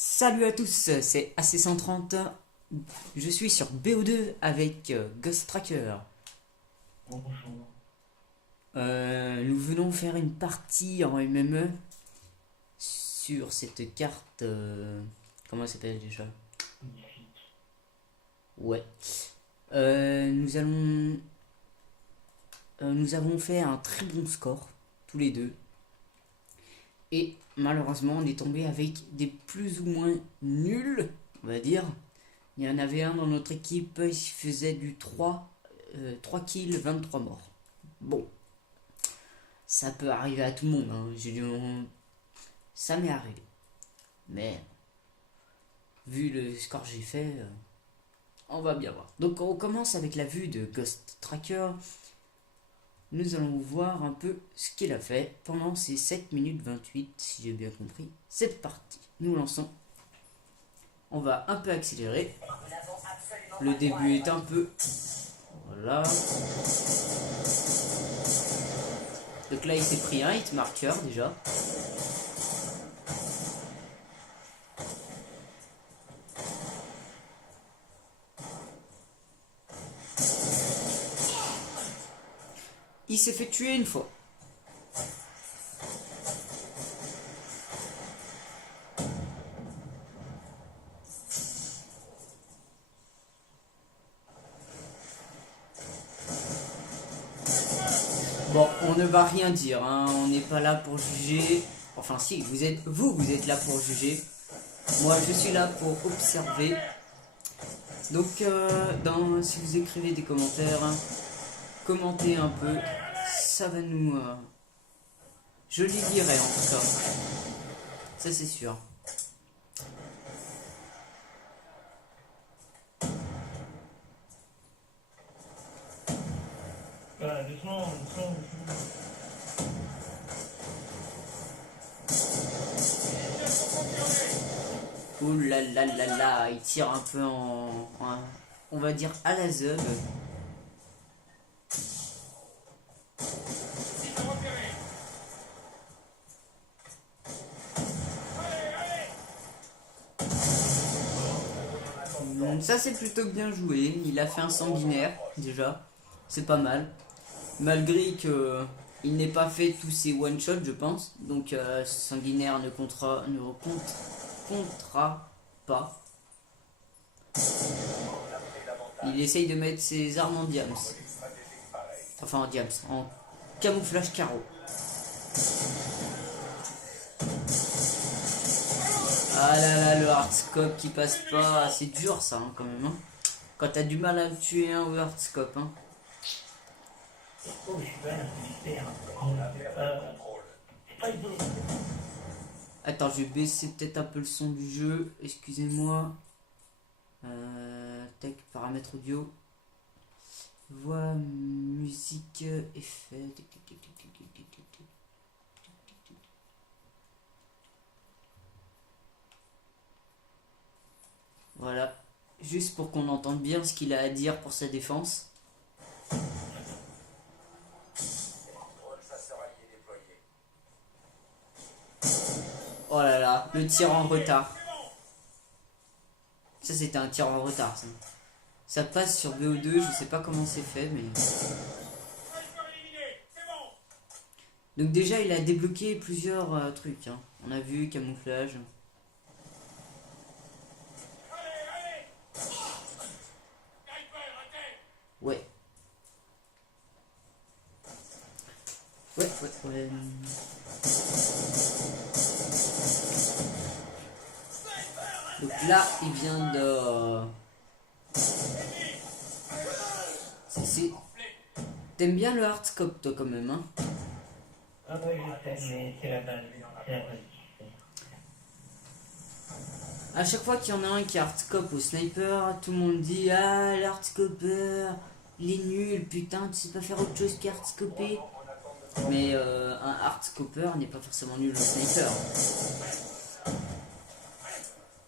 Salut à tous, c'est AC130. Je suis sur BO2 avec Ghost Tracker. Bonjour. Nous venons faire une partie en MME sur cette carte. Comment elle s'appelle déjà? Magnifique. Ouais. Nous avons fait un très bon score, tous les deux. Et malheureusement, on est tombé avec des plus ou moins nuls, on va dire. Il y en avait un dans notre équipe, il faisait du 3 kills, 23 morts. Bon, ça peut arriver à tout le monde, hein. Ça m'est arrivé. Mais, vu le score que j'ai fait, on va bien voir. Donc on commence avec la vue de Ghost Tracker. Nous allons voir un peu ce qu'il a fait pendant ces 7 minutes 28, si j'ai bien compris. C'est parti, nous lançons. On va un peu accélérer. Le début est un peu... Voilà. Donc là, il s'est pris un hit marker déjà. Il s'est fait tuer une fois. Bon, on ne va rien dire, hein. On n'est pas là pour juger. Enfin si, vous êtes là pour juger. Moi, je suis là pour observer. Donc, si vous écrivez des commentaires, hein, commentez un peu. Ça va nous... je les lirai en tout cas. Ça, c'est sûr. Voilà, doucement, doucement, doucement. Ouh là là là là, il tire un peu on va dire à la zeub. Ça c'est plutôt bien joué, il a fait un sanguinaire déjà, c'est pas mal. Malgré que il n'ait pas fait tous ses one shots je pense, donc sanguinaire comptera pas. Il essaye de mettre ses armes en diams. Enfin en diams, en camouflage carreau. Ah là là, le hardscope qui passe pas, c'est dur ça hein, quand même. Hein. Quand t'as du mal à tuer un au hardscope. Hein. Oh, je suis pas là, c'est super. C'est pas isolé. Attends, je vais baisser peut-être un peu le son du jeu. Excusez-moi. Tac, paramètres audio. Voix, musique, effet. Voilà. Juste pour qu'on entende bien ce qu'il a à dire pour sa défense. Oh là là, le tir en retard. Ça c'était un tir en retard. Ça passe sur BO2, je sais pas comment c'est fait, mais... Donc déjà il a débloqué plusieurs trucs. Hein. On a vu camouflage. Ouais. Ouais. Donc là, il vient de... T'aimes bien le hardscope, toi, quand même, hein? Ah ouais, je sais, mais c'est la base. C'est la base. À chaque fois qu'il y en a un qui a hardscope au sniper, tout le monde dit ah l'hardscoper, il est nul, putain, tu sais pas faire autre chose qu'hardscoper. Mais un hardscoper n'est pas forcément nul au sniper.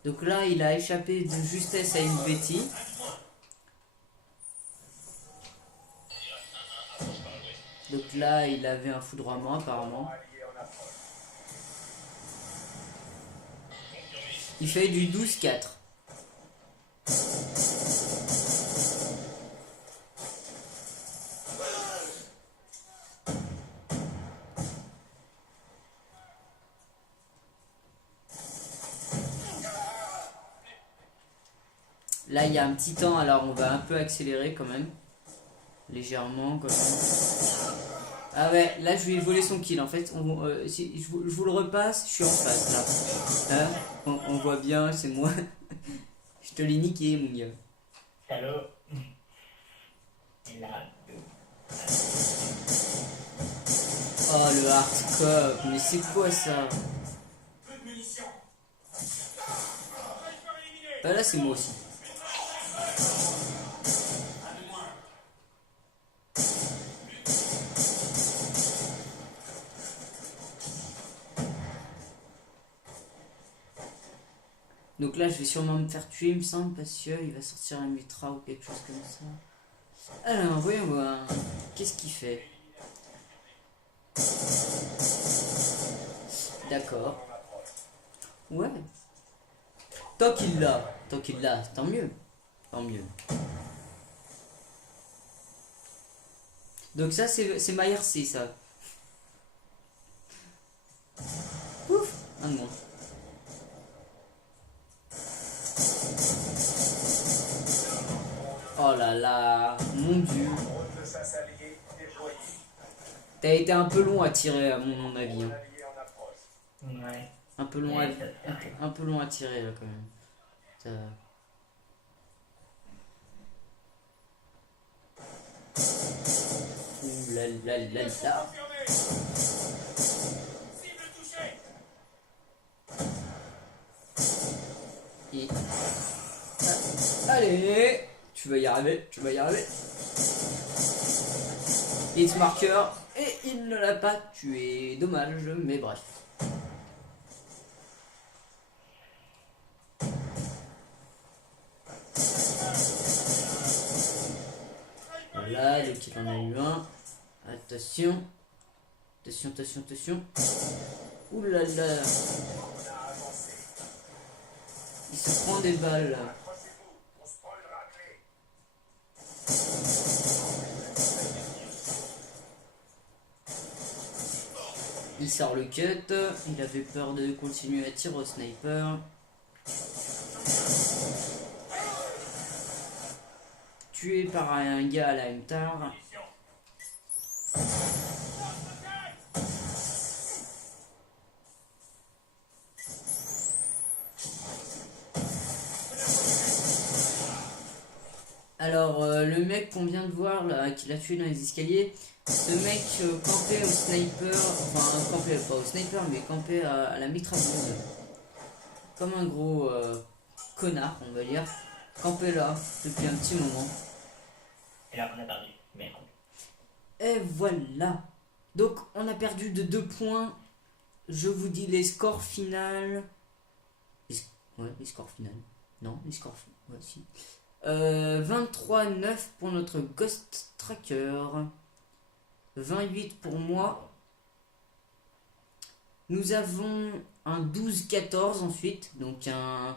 Donc là, il a échappé de justesse à une Betty. Donc là, il avait un foudroiement apparemment. Il fait du 12-4. Là, il y a un petit temps, alors on va un peu accélérer quand même. Légèrement, quand même. Ah ouais, là, je lui ai volé son kill. En fait, si, je vous le repasse, je suis en face, là. Hein, on voit bien, c'est moi. Je te l'ai niqué, mon gars. Salaud. Et là, Oh, le hardcore, mais c'est quoi ça? Bah là, c'est moi aussi. Donc là, je vais sûrement me faire tuer, il me semble, parce qu'il va sortir un Mitra ou quelque chose comme ça. Alors, voyons voir. Qu'est-ce qu'il fait? D'accord. Ouais. Tant qu'il l'a, tant mieux. Tant mieux. Donc ça, c'est ma RC, ça. Ouf. Un de moins. Oh là là, mon dieu. T'as été un peu long à tirer, à mon avis. Hein. ouais. Un peu long un peu long à tirer, là, quand même. Ça... Ouh là là là là. Et... Allez, tu vas y arriver, tu vas y arriver. Hit marker, et il ne l'a pas tué. Dommage, mais bref. Voilà, donc il en a eu un. Attention. Attention, attention, attention. Ouh là là. Il se prend des balles. Il sort le cut. Il avait peur de continuer à tirer au sniper. Tué par un gars à la MTAR. Alors, le mec qu'on vient de voir là, qui l'a tué dans les escaliers, ce mec campait au sniper, enfin campait pas au sniper, mais campait à la mitrailleuse. Comme un gros connard, on va dire. Campait là depuis un petit moment. Et là, on a perdu. Merde. Et voilà. Donc, on a perdu de 2 points. Je vous dis les scores finales. Ouais, les scores finales. Non, les scores finales. Ouais, si. 23-9 pour notre Ghost Tracker. 28 pour moi. Nous avons un 12-14 ensuite. Donc un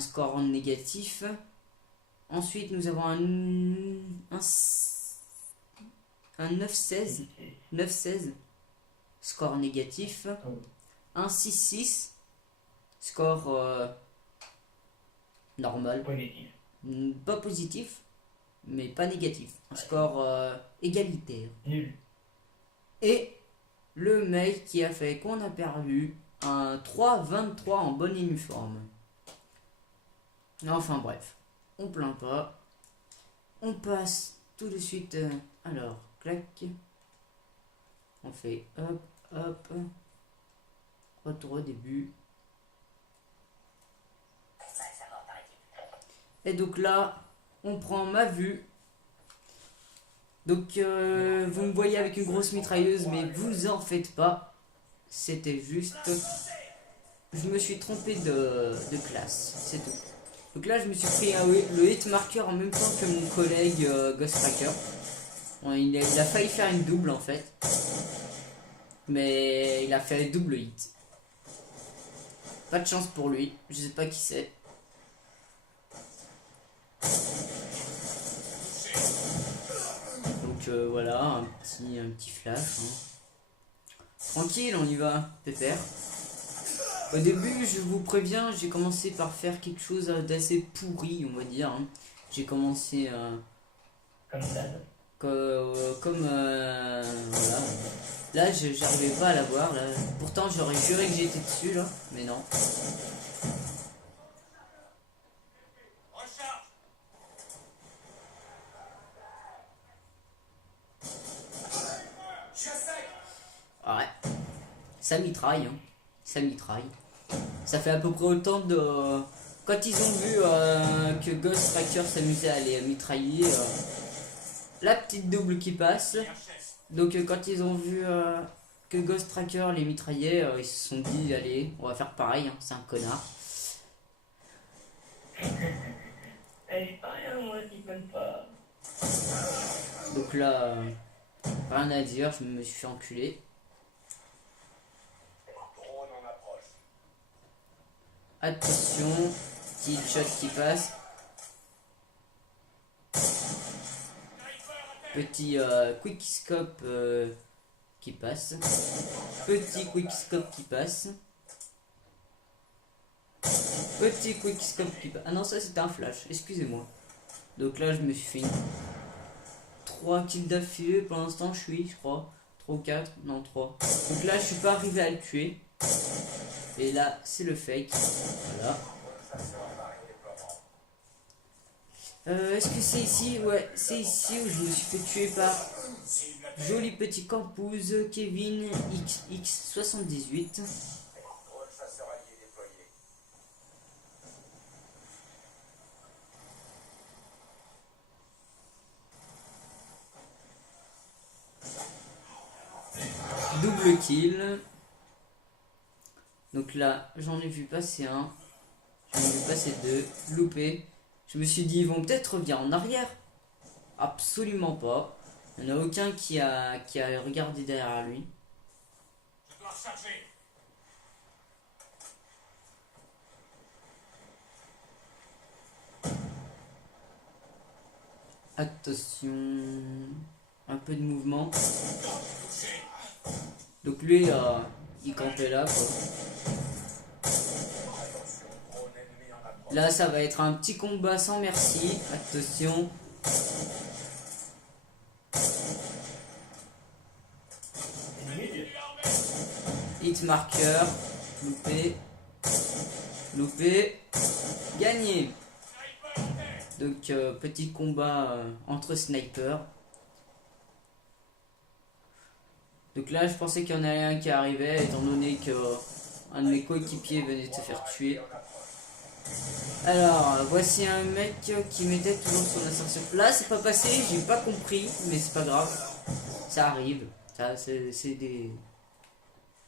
score négatif. Ensuite, nous avons un 9-16. 9-16. Score négatif. Un 6-6. Score normal. Positif. Pas positif, mais pas négatif. Un score égalitaire. Nul. Et le mec qui a fait qu'on a perdu un 3-23 en bonne uniforme. Enfin bref, on plaint pas. On passe tout de suite. Alors, clac. On fait hop, hop. Retour au début. Et donc là, on prend ma vue. Donc vous me voyez avec une grosse mitrailleuse, mais vous en faites pas. C'était juste... Je me suis trompé de classe, c'est tout. Donc là, je me suis pris le hit marker en même temps que mon collègue Ghost Tracker. Bon, il a failli faire une double en fait. Mais il a fait double hit. Pas de chance pour lui, je sais pas qui c'est. Donc voilà, un petit flash. Hein. Tranquille, on y va, pépère. Au début, je vous préviens, j'ai commencé par faire quelque chose d'assez pourri, on va dire. Hein. J'ai commencé Comme ça. comme voilà. Là, j'arrivais pas à la voir. Là. Pourtant, j'aurais juré que j'étais dessus là, mais non. Ouais, ça mitraille, hein. Ça mitraille. Ça fait à peu près autant de. Quand ils ont vu que Ghost Tracker s'amusait à les mitrailler, la petite double qui passe. Donc quand ils ont vu que Ghost Tracker les mitraillait, ils se sont dit allez, on va faire pareil, hein, c'est un connard. Elle est pas rien, moi, qui m'aime pas. Donc là, rien à dire, je me suis fait enculer. Attention, petit shot qui passe. Petit quick scope qui passe. Petit quick scope qui passe. Petit quick scope qui passe. Ah non, ça c'était un flash, excusez-moi. Donc là, je me suis fait 3 kills d'affilée. Pour l'instant, je crois. 3 ou 4, non 3. Donc là, je suis pas arrivé à le tuer. Et là, c'est le fake. Voilà. Est-ce que c'est ici? Ouais, c'est ici où je me suis fait tuer par joli petit campus Kevin XX78. Double kill. Donc là, j'en ai vu passer un. J'en ai vu passer deux. Loupé. Je me suis dit, ils vont peut-être revenir en arrière. Absolument pas. Il n'y en a aucun qui a regardé derrière lui. Je dois recharger. Attention. Un peu de mouvement. Donc lui, il campait là, quoi. Là, ça va être un petit combat sans merci. Attention. Hit marker. Loupé. Loupé. Gagné. Donc, petit combat entre snipers. Donc là, je pensais qu'il y en avait un qui arrivait, étant donné que un de mes coéquipiers venait de se faire tuer. Alors, voici un mec qui mettait toujours son ascension. Là, c'est pas passé, j'ai pas compris, mais c'est pas grave. Ça arrive. Ça, c'est des.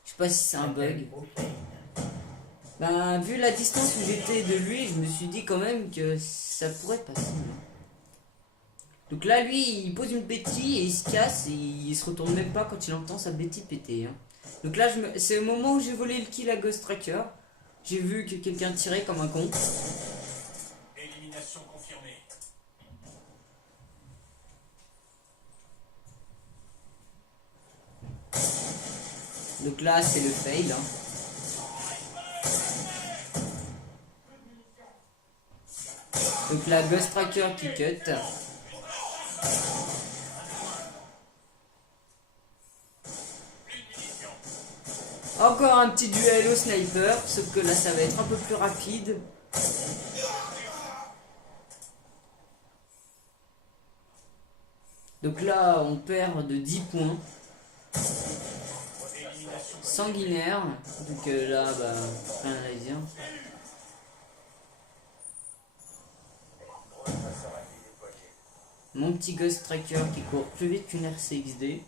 Je sais pas si c'est un bug. Ben, vu la distance où j'étais de lui, je me suis dit quand même que ça pourrait passer. Donc là, lui, il pose une bétille et il se casse et il se retourne même pas quand il entend sa bétille péter. Hein. Donc là, c'est au moment où j'ai volé le kill à Ghost Tracker. J'ai vu que quelqu'un tirait comme un con. Élimination confirmée. Donc là, c'est le fail. Hein. Donc là, Ghost Tracker qui cut. Encore un petit duel au sniper, sauf que là ça va être un peu plus rapide. Donc là on perd de 10 points. Sanguinaire. Donc là bah rien à dire. Mon petit Ghost Tracker qui court plus vite qu'une RCXD.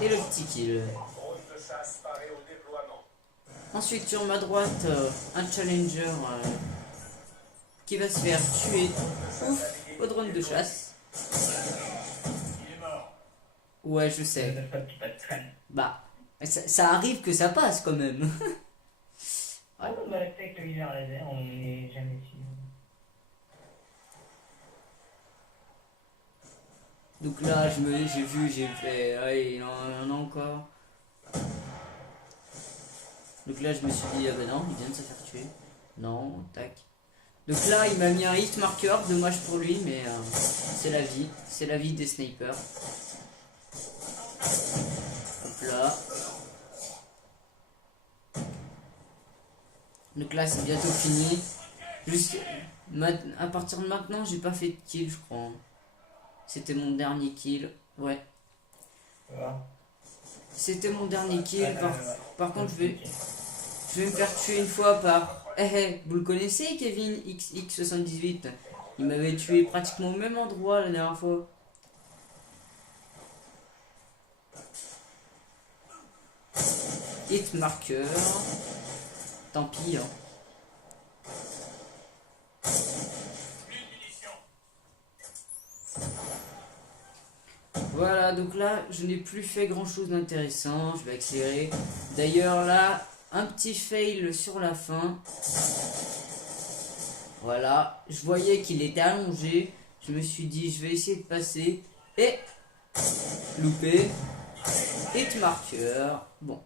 Et le petit kill. Ensuite sur ma droite, un challenger qui va se faire tuer. Ouf, au drone de chasse. Il est mort. Ouais, je C'est sais. la fois que tu pas de traîne. Bah, ça arrive que ça passe quand même. Ah non, bah, avec le hiver laser, on n'est jamais sûr. Donc là, j'ai vu, j'ai fait, allez, il en a encore. Donc là, je me suis dit, ah bah non, il vient de se faire tuer. Non, tac. Donc là, il m'a mis un hit marker, dommage pour lui, mais c'est la vie des snipers. Hop là. Donc là, c'est bientôt fini. Juste, à partir de maintenant, j'ai pas fait de kill, je crois. C'était mon dernier kill. Ouais, Tu vois. c'était mon dernier kill. Ouais. Par contre, je vais me faire tuer une fois par... vous le connaissez, Kevin XX78? Il m'avait tué pratiquement au même endroit la dernière fois. Hit marker. Tant pis, hein. Plus de munitions. Voilà, donc là, je n'ai plus fait grand chose d'intéressant. Je vais accélérer. D'ailleurs, là, un petit fail sur la fin. Voilà, je voyais qu'il était allongé. Je me suis dit, je vais essayer de passer. Et loupé. Hit marker. Bon.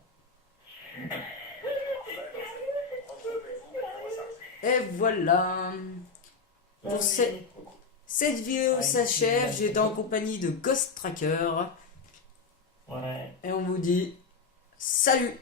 Et voilà. Pour cette vidéo s'achève. J'étais en compagnie de Ghost Tracker. Ouais. Et on vous dit salut.